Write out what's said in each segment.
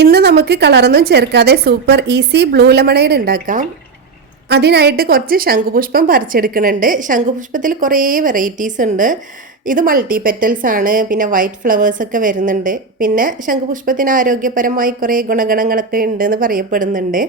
ഇന്ന് നമുക്ക് കളറൊന്നും ചേർക്കാതെ സൂപ്പർ ഈസി ബ്ലൂ ലെമണേഡ് ഉണ്ടാക്കാം. അതിനായിട്ട് കുറച്ച് ശംഖുപുഷ്പം പറിച്ചെടുക്കുന്നുണ്ട്. ശംഖുപുഷ്പത്തിൽ കുറേ വെറൈറ്റീസ് ഉണ്ട്. ഇത് മൾട്ടി പെറ്റൽസ് ആണ്, പിന്നെ വൈറ്റ് ഫ്ലവേഴ്സൊക്കെ വരുന്നുണ്ട്. പിന്നെ ശംഖുപുഷ്പത്തിന് ആരോഗ്യപരമായി കുറേ ഗുണഗണങ്ങളൊക്കെ ഉണ്ടെന്ന് പറയപ്പെടുന്നുണ്ട്.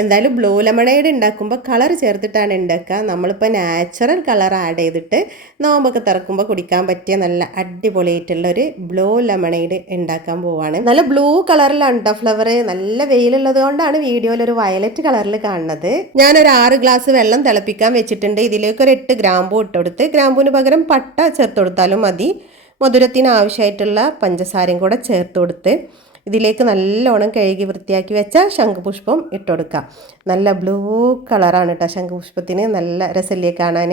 എന്തായാലും ബ്ലൂ ലെമണേഡ് ഉണ്ടാക്കുമ്പോൾ കളർ ചേർത്തിട്ടാണ് ഉണ്ടാക്കുക. നമ്മളിപ്പോൾ നാച്ചുറൽ കളർ ആഡ് ചെയ്തിട്ട് നോമ്പൊക്കെ തുറക്കുമ്പോൾ കുടിക്കാൻ പറ്റിയ നല്ല അടിപൊളിയായിട്ടുള്ളൊരു ബ്ലൂ ലെമണേഡ് ഉണ്ടാക്കാൻ പോവാണ്. നല്ല ബ്ലൂ കളറിലാണ് കേട്ടോ ഫ്ലവർ. നല്ല വെയിലുള്ളത് കൊണ്ടാണ് വീഡിയോയിൽ ഒരു വയലറ്റ് കളറിൽ കാണുന്നത്. ഞാനൊരു 6 ഗ്ലാസ് വെള്ളം തിളപ്പിക്കാൻ വെച്ചിട്ടുണ്ട്. ഇതിലേക്ക് ഒരു 8 ഗ്രാമ്പൂ ഇട്ടുകൊടുത്ത്, ഗ്രാമ്പൂവിന് പകരം പട്ട ചേർത്ത് കൊടുത്താലും മതി. മധുരത്തിന് ആവശ്യമായിട്ടുള്ള പഞ്ചസാരയും കൂടെ ചേർത്ത് കൊടുത്ത് ഇതിലേക്ക് നല്ലോണം കഴുകി വൃത്തിയാക്കി വെച്ച ശംഖുപുഷ്പം ഇട്ടുകൊടുക്കാം. നല്ല ബ്ലൂ കളറാണ് കേട്ടോ ശംഖുപുഷ്പത്തിന്. നല്ല രസമല്ലേ കാണാൻ.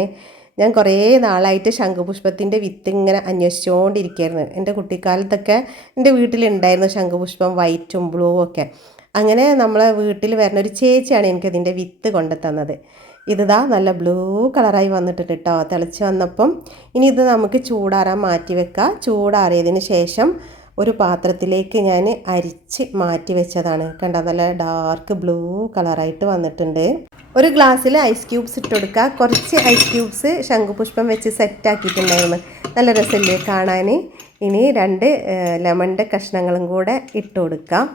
ഞാൻ കുറേ നാളായിട്ട് ശംഖുപുഷ്പത്തിൻ്റെ വിത്ത് ഇങ്ങനെ അന്വേഷിച്ചുകൊണ്ടിരിക്കുകയായിരുന്നു. എൻ്റെ കുട്ടിക്കാലത്തൊക്കെ എൻ്റെ വീട്ടിലുണ്ടായിരുന്നു ശംഖുപുഷ്പം, വൈറ്റും ബ്ലൂ ഒക്കെ. അങ്ങനെ നമ്മളെ വീട്ടിൽ വരുന്ന ഒരു ചേച്ചിയാണ് എനിക്കതിൻ്റെ വിത്ത് കൊണ്ടു തന്നത്. ഇതാ നല്ല ബ്ലൂ കളറായി വന്നിട്ടുണ്ട് കേട്ടോ തിളച്ച് വന്നപ്പം. ഇനി ഇത് നമുക്ക് ചൂടാറാൻ മാറ്റി വെക്കാം. ചൂടാറിയതിന് ശേഷം ഒരു പാത്രത്തിലേക്ക് ഞാൻ അരിച്ച് മാറ്റി വെച്ചതാണ്. കണ്ട നല്ല ഡാർക്ക് ബ്ലൂ കളറായിട്ട് വന്നിട്ടുണ്ട്. ഒരു ഗ്ലാസ്സിൽ ഐസ് ക്യൂബ്സ് ഇട്ട് കൊടുക്കുക. കുറച്ച് ഐസ് ക്യൂബ്സ് ശംഖുപുഷ്പം വെച്ച് സെറ്റാക്കിയിട്ടുണ്ടായിരുന്നു. നല്ല രസമല്ലേ കാണാൻ. ഇനി 2 ലെമണിൻ്റെ കഷ്ണങ്ങളും കൂടെ ഇട്ട് കൊടുക്കാം.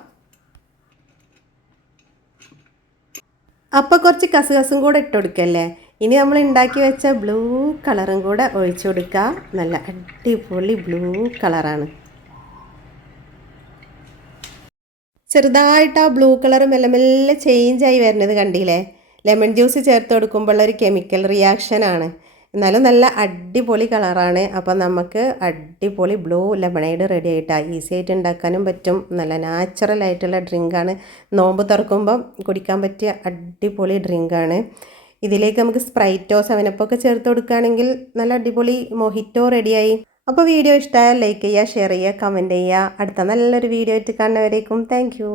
അപ്പോൾ കുറച്ച് കസുകസും കൂടെ ഇട്ട് കൊടുക്കല്ലേ. ഇനി നമ്മൾ ഉണ്ടാക്കി വെച്ച ബ്ലൂ കളറും കൂടെ ഒഴിച്ചു കൊടുക്കുക. നല്ല അടിപൊളി ബ്ലൂ കളറാണ്. ചെറുതായിട്ട് ആ ബ്ലൂ കളർ മെല്ലെ മെല്ലെ ചേഞ്ചായി വരുന്നത് കണ്ടില്ലേ. ലെമൺ ജ്യൂസ് ചേർത്ത് കൊടുക്കുമ്പോൾ ഒരു കെമിക്കൽ റിയാക്ഷനാണ്. എന്നാലും നല്ല അടിപൊളി കളറാണ്. അപ്പം നമുക്ക് അടിപൊളി ബ്ലൂ ലെമണേഡ് റെഡി ആയിട്ടാണ്. ഈസി ആയിട്ട് ഉണ്ടാക്കാനും പറ്റും. നല്ല നാച്ചുറൽ ആയിട്ടുള്ള ഡ്രിങ്കാണ്. നോമ്പ് തുറക്കുമ്പം കുടിക്കാൻ പറ്റിയ അടിപൊളി ഡ്രിങ്കാണ്. ഇതിലേക്ക് നമുക്ക് സ്പ്രൈറ്റോ 7up ഒക്കെ ചേർത്ത് കൊടുക്കുകയാണെങ്കിൽ നല്ല അടിപൊളി മൊഹിറ്റോ റെഡിയായി. അപ്പോൾ വീഡിയോ ഇഷ്ടമായാൽ ലൈക്ക് ചെയ്യുക, ഷെയർ ചെയ്യുക, കമൻറ്റ് ചെയ്യുക. അടുത്ത നല്ലൊരു വീഡിയോ ആയിട്ട് കാണുന്നവരേക്കും താങ്ക് യു.